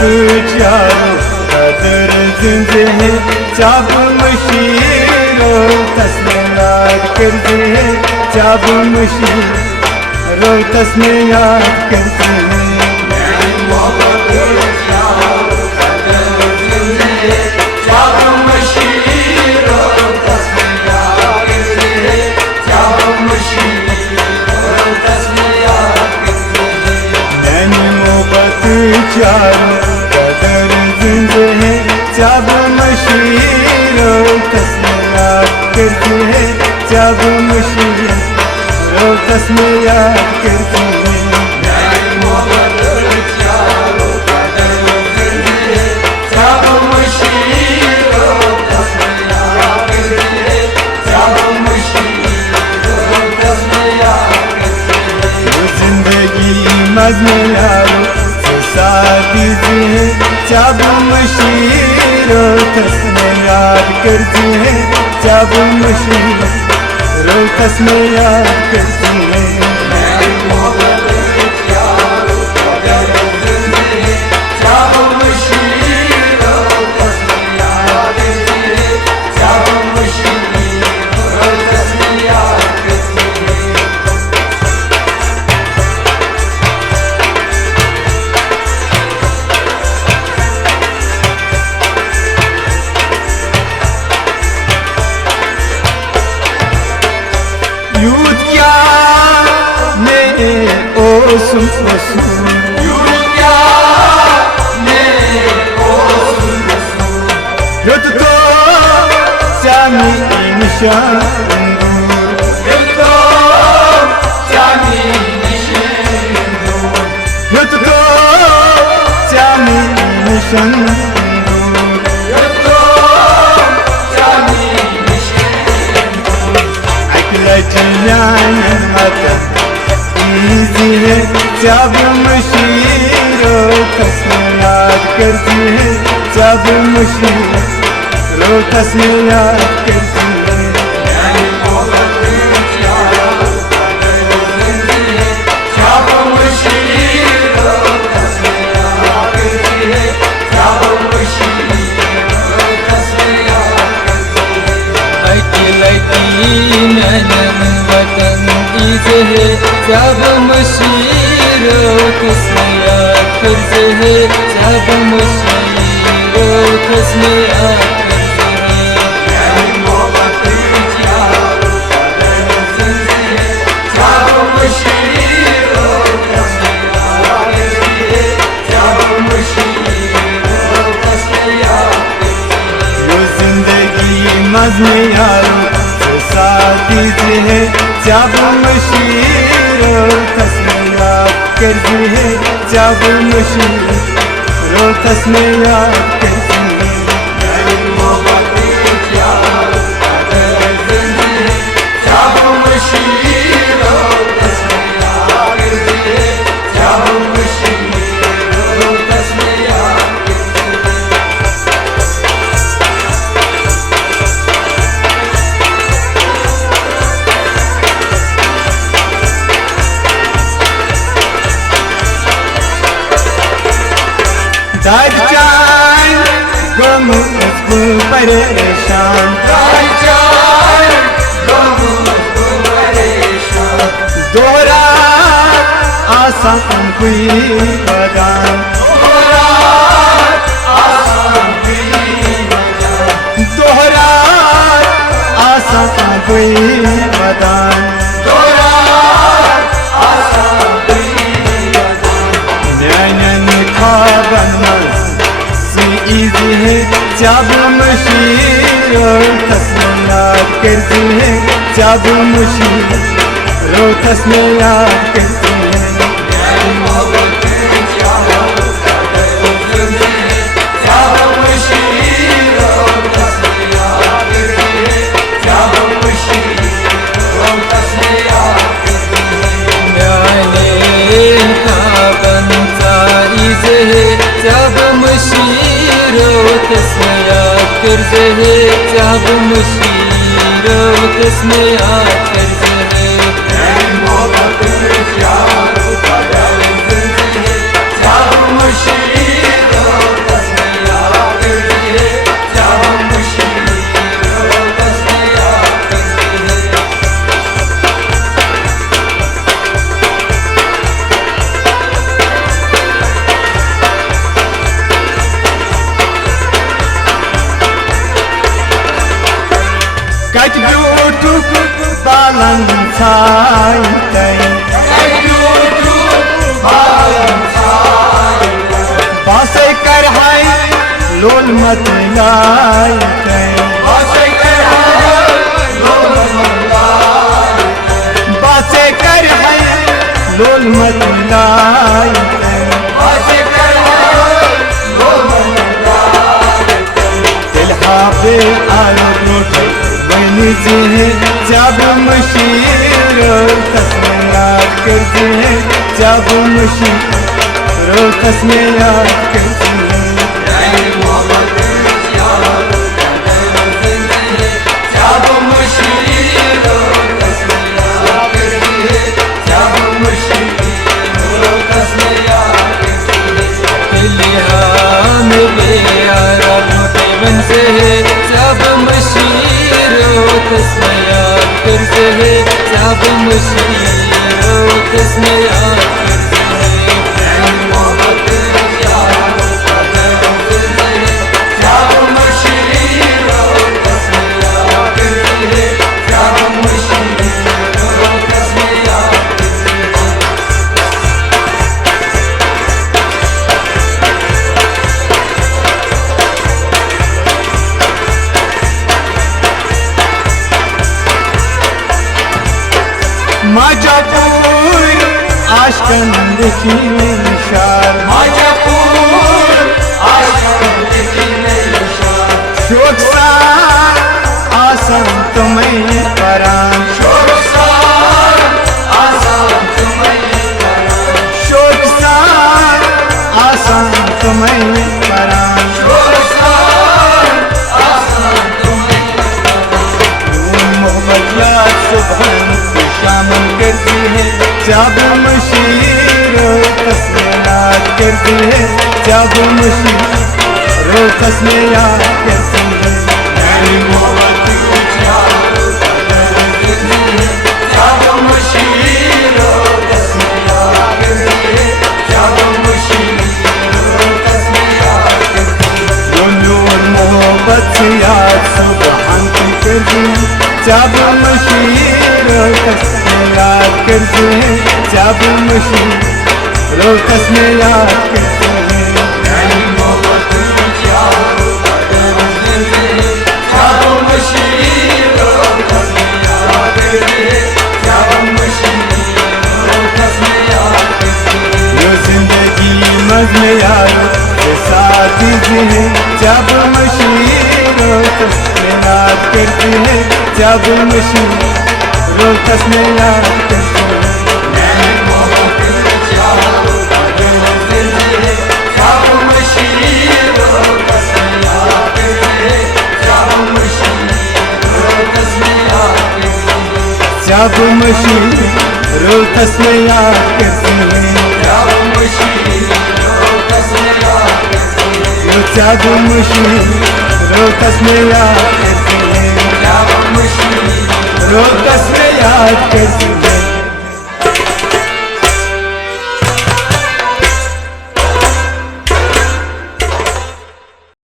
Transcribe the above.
यारो कदर जिंदे है जब मशीरो तस्मे याद करते हैं जब मशीरो तस्मे याद करते हैं यारो कदर जिंदे है जब मशीरो तस्मे याद करते हैं जब मशीरो तस्मे याद करते हैं मज़्म यारो साथी है जब मशीरो तस्मे याद करती है जब मशीरो तस्मे याद करती है यूथ क्या ने ओसुम यूथ क्या ने ओसुम युद्ध तो जानी निशान युद्ध तो जानी निशान युद्ध तो जानी निशान है जब मशीरो तस्मे याद करती है जब मशीरो तस्मे याद करती है जब मशीरो तस्मे याद करते हैं जब मशीरो तस्मे याद करते हैं जब मशीरो तस्मे याद करते हैं जब मशीरो तस्मे याद करते हैं जो जिंदगी मज़्म यारो साथी है जब मशीरो तस्मे याद करती है जब मशीरो तस्मे याद करती है दर जान गम उसको परेशान दर जान गम उसको परेशान दोहरा आसान कोई बदान दोहरा आसान कोई बदान दोहरा आसान कोई बदान दोहरा आसान कोई बदान नैनन खाबन है जब मशीरो तस्मे याद करती है जब मशीरो तस्मे याद करती है जब मशीरो तस्मे याद करते हैं जब मशीरो तस्मे याद करते हैं मोहब्बत यारो कदर जिंदे जब मशीरो कर हाय लोल मत लाई बातें कर हाय लोल मत लाई पे आयो रोटे बनी जी जब मशीर तस्में याद करती है जब मशीर तस्में याद करती है जब मशीर तस्में याद करते है जब मशीर तस्में याद करते हैं मोहब्बत यार जब मशीर तस्में याद करते हैं जब मशीर तस्में याद माजापुर आशकन देखी निशार माजापुर आशकन देखी निशार शोक सार आसान तुम्हें परान शोक सार आसान तुम्हें परान शोक सार आसान तुम्हें परान शोक सार आसान तुम्हें परान मोहब्बत याद सुबह शामिल करती है जब मशीर तस्में याद करती है जब मशीर तस्में याद करती है मोहब्बत जब मशीर तस्में याद करती है जब मशीर तस्में याद करती है नूर मोहब्बत से याद सुबह करती है जब मशीर तस्में याद करते हैं जब मशीर तस्में याद करते हैं मोहब्बत जब मशीर तस्में याद करते हैं जब मशीर तस्में याद करते हैं जो जिंदगी मज़े यारो के साथ हैं जब मशीर तस्में याद करते हैं जब मशीर तस्में याद करते हैं जब मशीर तस्में याद करते हैं जब मशीर तस्में याद करते हैं जब मशीर तस्में याद करते हैं जब मशीर तस्में याद करते हैं।